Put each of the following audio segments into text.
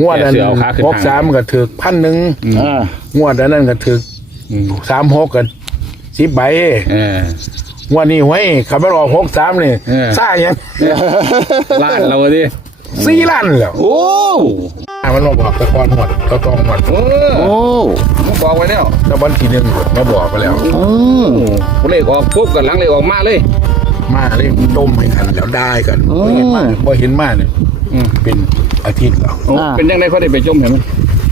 งวดนั้นเสือเอาขาขึ้นหกสามก็ถือพันหนึ่งอ่างวดอันนั้นก็ถืออืม สามหกกันสิบใบเออ งวดนี้ไว้ยขับไปออกหกสามนี่เออ ซ่ายังล้านเราดิสี่ล้านแล้วโอ้อะมันมาบอกตะกอนหมดตะกอนหมดโอ้โอ้ผมบอกไว้แล้วแล้ววันที่หนึ่งมาบอกไปแล้วอืมโอ้เลขออกปุ๊บกับหลังเลขออกมาเลย มาเลยต้มให้กันแล้วได้กันอืม บ่เห็นมาพอเห็นมาเนี่ยอืม เป็น อาทิตย์แล้วโอ้อ่า เป็นยังไงเขาได้ไปจมเห็นไหม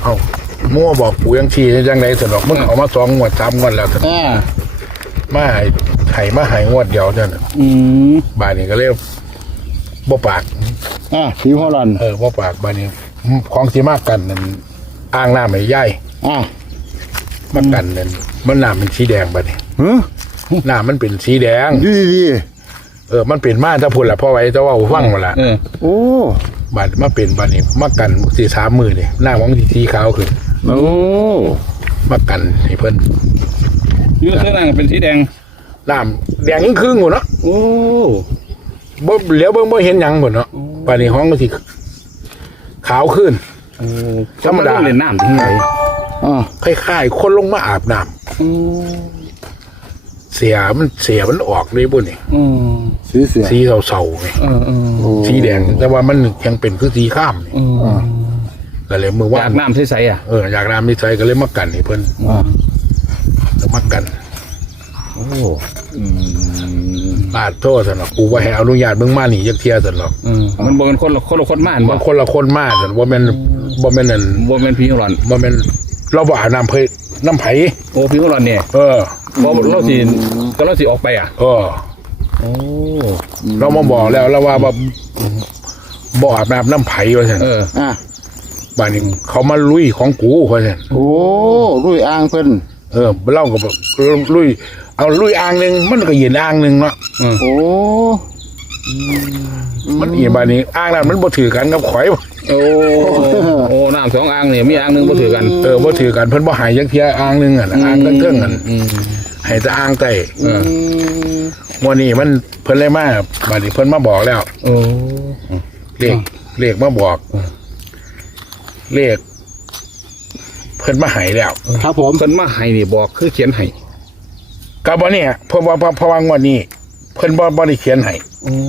เอามั่วบอกปู่ยังชี้จังไรสนอกมึงเอามาสองงวดสามงวดแล้วอ่ามาให้ไห้มาใหายงวดเดียวนั่นน่ะอืมบานนี้ก็เรียกบ่ปาก อ่าผีหัวรันเออบ่ปากบานนี้ของสิมากกันนั่นอ้างน้ำให้ย่ายอ่ามากันนั่นมันน้ำเป็นสีแดงบานนี้เฮ้ยน้ำมันเป็นสีแดงดีดี เออมันเป็นมาถ้าพูดละพ่อไว้จะว่าหูฟังมาละเออโอ้บาดมาเป็นบานนี้มากันสีสามมือนี่หน้าของสีสีขาวคือโอ้มากันให้เพิ่นอยืดเสื้อนั่งเป็นสีแดงน้ำแดงยิ่งครึ่งหมดเนาะโอ้บ่เหลียวเบิ่งบ่เห็นหยังหมดเนาะบานนี้ห้องก็สิขาวขึ้นโอ้ธรรมดาเล่นน้ำที่ไหนอ่าคล้ายๆคนลงมาอาบน้ำ เสียมันเสียมันออกเลยบุ่นนี่อืมสีเสียสีเสาๆไงเออเออโอ้สีแดง แต่ว่ามันยังเป็นคือสีข้ามนี่อืมอ่าก็เลยมืออว่ายากน้ำใสๆอะ เอออยากน้ำนิสัยก็เลยมากันนี่เพิ่นอ่าก็มากันโอ้อืมบาดโทษสนอกกูว่าให้อนุญาตมึงมาหนียักเทียสนอกอืมมันบ่เป็นคนละคนละคนม่านบ่มันคนละคนมาสนว่าแม่นบ่แม่นนั่นบ่เป็นผีของหลอนบ่แม่นเราบ่อาบน้ำเพิ่นน้ำไผโอ้ผีของหลอนเนี่ยเออ บ่เราสิก็เราสิออกไปอะ เออโอ้เรามาบอกแล้วแล้วว่าบ่บ่อาบน้ำน้ำไผว่าซั่นเออ อ่าบาดนี้เขามาลุยของกูว่าซั่นโอ้ลุยอ่างเพิ่นเออเล่ากับลุย เอาลุยอ่างหนึ่งมันก็เย็นอ่างหนึ่งเนาะโอ้มันเอียบานนี้อ่างนั้นมันบ่ถือกันกับข่อย โอ้โอ้น้ำสองอ่างเนี่ยมีอ่างหนึงบ่ถือกัน เออบ่ถือกันเพิ่นบ่ใหายยักเทียอ่างหนึงอะนะอ่างก็เครื่องกัน อืม ให้แต่อ่างใต้เออมื้อนี้มันเพิ่นเลยมาบาดนี้เพิ่นมาบอกแล้ว โอ้ เลขเลขมาบอก เลขเพิ่นมาให้แล้วครับผม เพิ่นมาให้นี่บอกคือเขียนให้ก็บ่เนี่ยเพราะว่าเพราะเพราะว่างวดนี้ เพิ่นบ่บ่ได้เขียนให้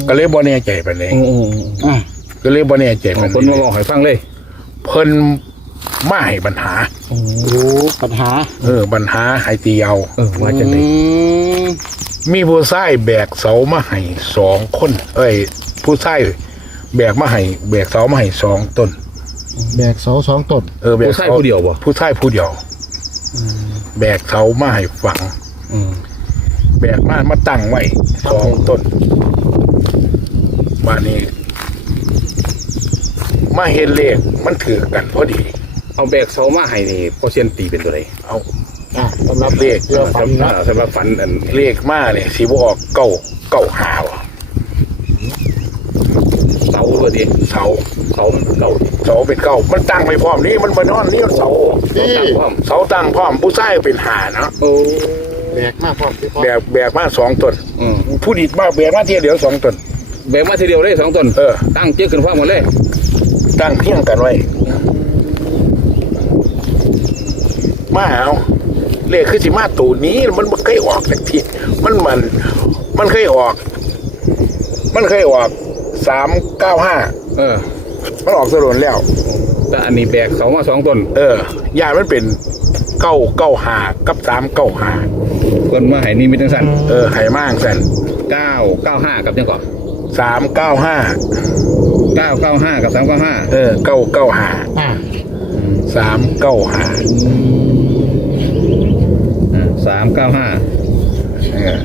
ก็เลยบ่แน่ใจปานใดโอ้โอ้อ่าก็เลยบ่แน่ใจโอ้ปานเพิ่นใดมาบอกให้ฟังเลย เพิ่นมาให้ปัญหา โอ้ปัญหา เออปัญหาให้ตีเอาเออว่าจังได๋อืมมีผู้ชายแบกเสามาให้สองคน เอ้ยผู้ชายแบกมาให้แบกเสามาให้สองต้น แบกเสาสองต้นเออแบกผู้ชายเสาผู้เดียวบ่ผู้ชายผู้เดียวแบกเสามาให้ฝังอืมแบกมามาตั้งไว้สองต้นมานี้ มาเห็นเลขมันถือกันพอดี เอาแบกเสามาให้นี่พอเซียนตีเป็นตัวใดเอาอ่าสำหรับเลขเรือฝันสำหนะรับสำหรับฝันอันเลขมาเนี่ยสีบออกเก้าเก้าหาวะเสาตัวดิเสาเสาเสาเสาเป็นเก้ามันตั้งไปพร้อมนี่มันมานอนนี่เสานี่ตั้งพร้อมเสาตั้งพร้อมผู้ชายเป็นหาเนาะโอ้แบกมากพร้อมพี่พ่อแบกแบกมาสองต้นอืมผู้ดีมาแบกมาเทียเดียวสองต้นแบกมาทีเดียวเลยสองต้นเออตั้งเจ๊ขึ้นฟ้าหมดเลยตั้งเที่ยงกันไว้ มาเอาเลขคือสิมาตูนี้มันบ่เคยออกสักทีมันมัน มันเคยออก มันเคยออกสามเก้าห้าเออมันออกสลนแล้ว แต่อันนี้แบกเสามาสองต้นเออยามันเป็นเก้าเก้าหากับสามเก้าหาเพิ่นมาให้นี่มีทั้งสั้นเออไห่มากสันเก้าเก้าห้ากับจังก่อนสามเก้าห้าเก้าเก้าห้ากับสามเก้าห้าเออเก้าเก้าหาอ่าสามเก้าหา สามเก้าห้าเออ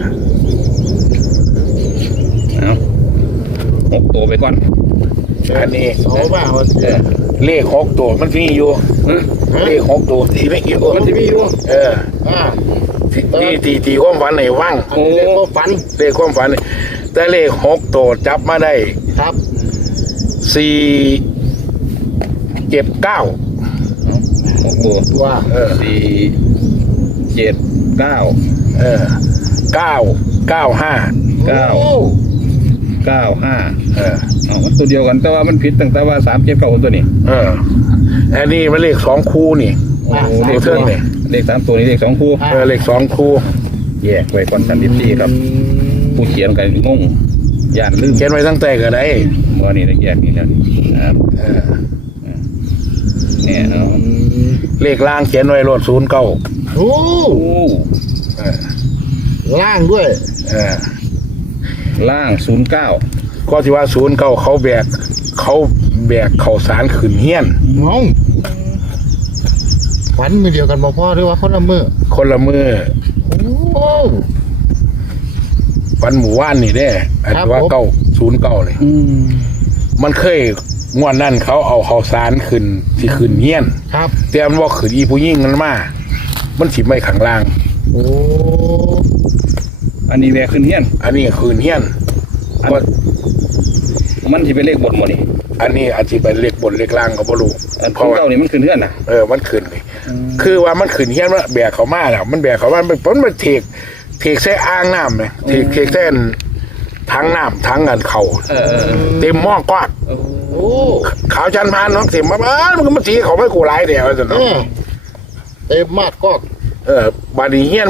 เอาหกตัวไปก่อนอันนี้เสาบ้าว่าเออเลขหกตัวมันมีอยู่เออเลขหกตัวที่ไม่อยู่มันจะมีอยู่ เอออ่าที่ตีตีความฝันในว่างโอ้เรียกว่าฝันเลขความฝันนี่แต่เลขหกตัวจับมาได้ ครับสี่เจ็ดเก้าหกตัวว่าเออสี่เจ็ด เก้าเออเก้าเก้าห้าเก้า โอ้เก้าห้าเออ เอามันตัวเดียวกันแต่ว่ามันผิดตั้งแต่ว่าสามเจ็ดเก้าตัวนี้เอออันนี้มันเลขสองคู่นี่ โอ้เลเลขขเครื่องนี่เลขสามตัวนี้เลขสองคู่ เออเลขสองคู่แยกไว้ก่อนสันติที่ครับ ผู้เขียนกันงงย่านลืมเขียนไว้ตั้งแต่ก็ได้ เมื่อนี่ได้แยกนี่แล้วนี่ครับเออ เนี่ยเอาเลขล่างเขียนไว้รถศูนย์เก้า โอ้โอ้เออล่างด้วย เออล่างศูนย์เก้าก็ที่ว่าศูนย์เก้าเขาแบก เขาแบกเข่าวสารขึ้นเฮี้ยน งงฝันมือเดียวกันบ่พ่อหรือว่าคนละมือคนละมือโอ้ วันหมู่ว่านนี่เด้อันครับว่าผม เก้าศูนย์เก้าเลยมันเคยงวดนั่นเขาเอาข่าวสารขึ้นที่ขึ้นเฮี้ยน ครับ แต่มันว่าขืนอีผู้ยิ่งมันมา มันสิไม่ขังล่าง โอ้ อันนี้แวกขึ้นเฮียน อันนี้ขืนเฮี้ยนอัน ว่ามันที่เป็นเลขบทหมดนี่อันนี้อาจจะเป็นเลขบนเลขล่างก็บ่รู้อันเพศูราะนย์ว่าเก้านี่มันขึ้นเฮือนนะเออมันขืนเลยคือว่ามันขืนเฮี้ยนว่าแบกเขามาแล้วมันแบกเขามามันมันมันเทกเทกใส่อ่างน้ำเลยเทกเทกเส้นทั้งน้ำทั้งเงินเขาเออเออเต็มหม้อกว้างเออโอ้ขาวจันทร์พานน้องเต็มมาบ้านมันก็มาสีเขาไม่กูร้ายเดียวสิเอเนาะอ เต็มมากก็เออบาดนีเฮี้ยน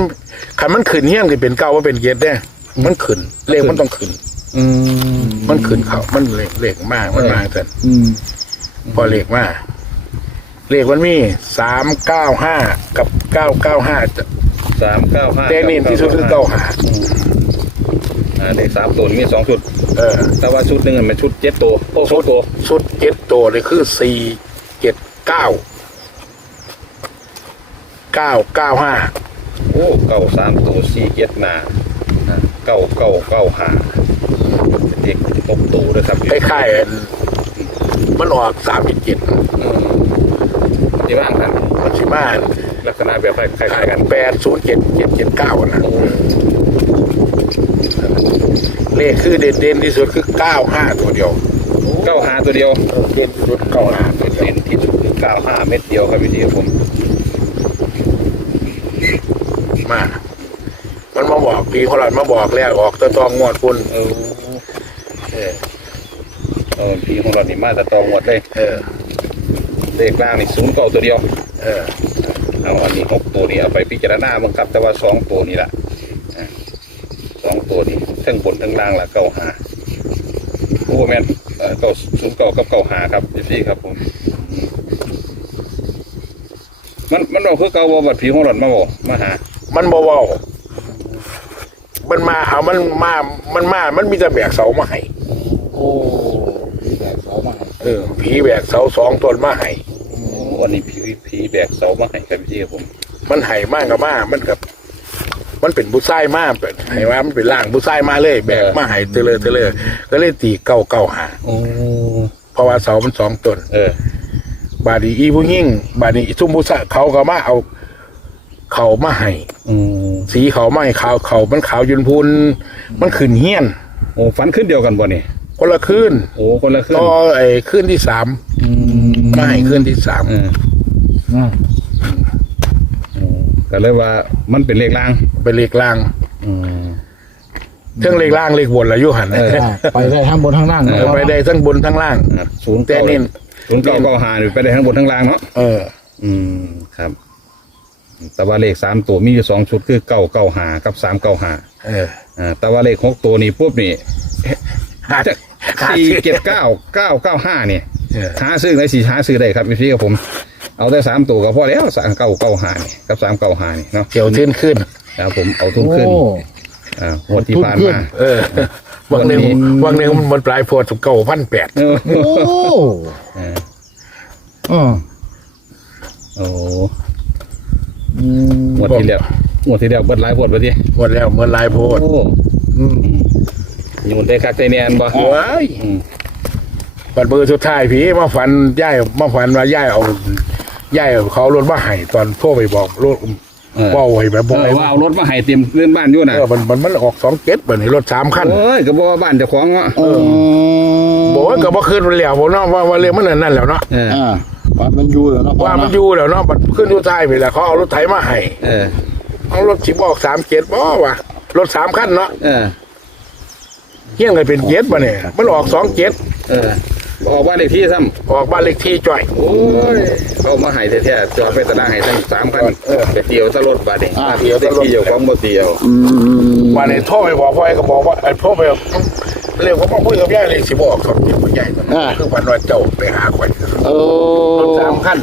คันมันขืนเฮี้ยนก็เป็นเก้าว่าเป็นเกียรติเนี่ยมันขืนเลขมันต้องขืนอืมมันขึ้นเขามันเลขเลขมากมันมากเกินอืมพอเลขมากเลขมันมีสามเก้าห้ากับเก้าเก้าห้าสามเก้าห้าแต่นี่ที่สุดคือเก้าห้าอ่าเลขสามตัวนี่มีสองชุด เออ แต่ว่าชุดหนึ่งมันชุดเจ็ดตัวโอ้โหตัวชุดเจ็ดตัวเลยคือสี่เจ็ดเก้า เก้าเก้าห้าโอ้เก้าสามตัวสี่เจ็ดหนาอ่าเก้าเก้าเก้าห้าเด็กตบตัวด้วยครับคล้ายๆอันมันออกสามเจ็ดอืมที่บ้านกันมันสิมาอันลักษณะแบบคล้ายๆกันแปดศูนย์เจ็ดเจ็ดเจ็ดเก้านะโอ้เลขคือเด่นเด่นๆที่สุดคือเก้าห้าตัวเดียวเก้าห้าตัวเดียวเออเด่นที่สุดเก้าห้าตัวเดียวเด่นที่สุดคือเก้าห้าเม็ดเดียวครับพี่ที่ผม มามันมาบอกปีเขาหลอดมาบอกแล้วออกตัวตองงวดคุณเออเออเออพี่ของเรานี่มาแต่ตองหมดเลยเออเลขล่างนี่ศูนย์เก้าตัวเดียว เออเอาอันนี้หกตัวนี้เอาไปพิจารณาบังคับ แต่ว่าสองตัวนี้ละอะสองตัวนี้ทั้งบนทั้งล่างละเก้าหาโอ้แม่นเอ่อเก้าศูนย์เก้ากับเก้าหาครับพี่ครับผมมันมันบอกคือเก้าว่าบัดผีของหลอดมาบอกมาหา มันบ่เว้ามันมาเอามันมา มันมา มันมีแต่แบกเสามาให้โอ้แบกเสามาเออผีแบกเสาสองต้นมาให้โอ้อันนี้ผีผีแบกเสามาให้ครับพี่ครับผม มันให้มากกับมามันกับ มันเป็นบุษไส้มากเป็นให้ว่ามันเป็นล่างบุษไส้มาเลย แบกมาให้เตเลยเตเลยก็เลยตีเก้าเก้าหาโอ้เพราะว่าเสามันสองต้นเออบาดนีอีผู้ยิ่งบาดนีซุ่มบุษะเขาก็มาเอา เขามาให้อืมสีเขาไม่ขาวเขามันขาวยุนพูนมันขึ้นเฮี้ยนโอ้ฟันขึ้นเดียวกันบ่นี่คนละคืนโอ้คนละขึ้นต่อไอ้คืนที่สามอืมไม่คืนที่สามเอออ่าอืมก็เลยว่ามันเป็นเลขล่างเป็นเลขล่างอืม เทั้งเลขล่างเลขบนละอยุหันเออ อ่าไปได้ทั้งบนทั้งล่างเออไปได้ทั้งบนทั้งล่างอะศูนย์แต่เก้านี่ ศูนย์เก้าเก้าหาอยู่ไปได้ทั้งบนทั้งล่างเนาะเออ อืมครับ แต่ว่าเลขสามตัวมีอยู่สองชุดคือเก้าเก้าหากับสามเก้าหาเอออ่าแต่ว่าเลขหกตัวนี้ปุ๊บนี่หาจะสี่เจ็ดเก้าเก้าเก้าห้าเนี่ยเออหาซื้อได้สี่หาซื้อได้ครับพี่กับผม เอาได้สามตัวก็พอแล้วสามเก้าเก้าหานี่กับสามเก้าหานี่เนาะเกี่ยวเท่นขึ้นครับผมเอาทุนโอ้ขึ้นอ่าหัวดที่ผ่านทุนขึ้มานเออวังหนึ่งวังหนึ่งมันปลายโพดเก่าพันแปดเออโอ้เอออ่าโอ้ อืมหมดที่แล้วหมดที่แล้วเบิดหลายปวดไปทีหมดแล้วเหมื่อนลายโพดโอ้อืมยูนได้คักใจแนนบ่ว้ายอืมบัดเบอร์สุดท้ายพี่มาฝันย่ายมาฝันว่าย่ายเอาย่ายเอาเขารถมาให้ตอนโทรไปบอกรถเออว่าไว้แบบเอบ่อไอ้ว่าเอารถมาให้เต็มเลื่อนบ้านอยู่น่ะเออมันมันมันออกสองเก็ดแบบนี้รถสามคัน โอ้ยก็บอกว่าบ้านเจ้าของเนาะเออบอกว่าก็บ่ขึ้นมันแล้วบ่เนาะว่าว่าเรื่องมันนั่นนั่นแล้วเนาะเอออ่า ว่ามันอยู่แล้วเนาะพ่ว่ามันเะอยู่แล้วเนาะบัดขึ้นอยู่ท้ายไปแล้วเขาเอารถไถมาให้เออ เอารถสิบออกสามเจ็ดบ่วะรถสามคันเนาะเออ เฮี้ยงกันเป็นเจ็ดมาเนี่ยมันออกสองเจ็ดเออ ออกบ้านเลขที่ซ้ออกบ้านเลขที่จ่อยำโอ้ยเขามาให้แท้ๆจอดไปตลาดให้ทั้งสามคันเออไปเตียวตะรถบาดเองอ่าเตียวตะรถ เตียวของบ่เตียวอืมวันนี้โทรไปบอกพ่อไอ้ก็บอกว่าไอ้พ่อไปเรียกว่าพ่อคุยกับยายเลยสิบอกสองเจ็ดพ่อใหญ่คือวันวันเจ้าไปหาข่อยโอ้รถสามขั้น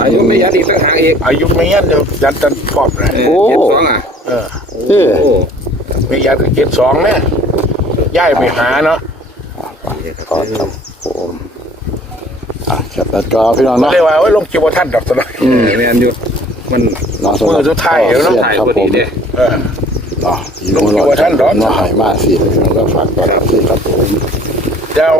อายุไม่ยัดอีกตั้งหากอีกอายุไม่ยันเดี๋ยวยันจันพอบนะเออเจ็ดสองอะเออเอ้ยโอ้ไม่ยันเจ็ดสองนะย้ายไปหาเนาะขอครับ ผมอะแคปหน้าจอพี่น้องเนาะเรียกว่าว่าลงจิวท่านดอกตลอดเออแม่นอยู่มันเนาะสำหรับมือสุดท้ายแล้วเนาะเสียถ่ายครับพอผดีมเด้เออ เนาะลงอยู่ว่าท่านดอก เนาะใหายมาสิพี่น้องก็ฝากตอนรับสิครับผมเจ้า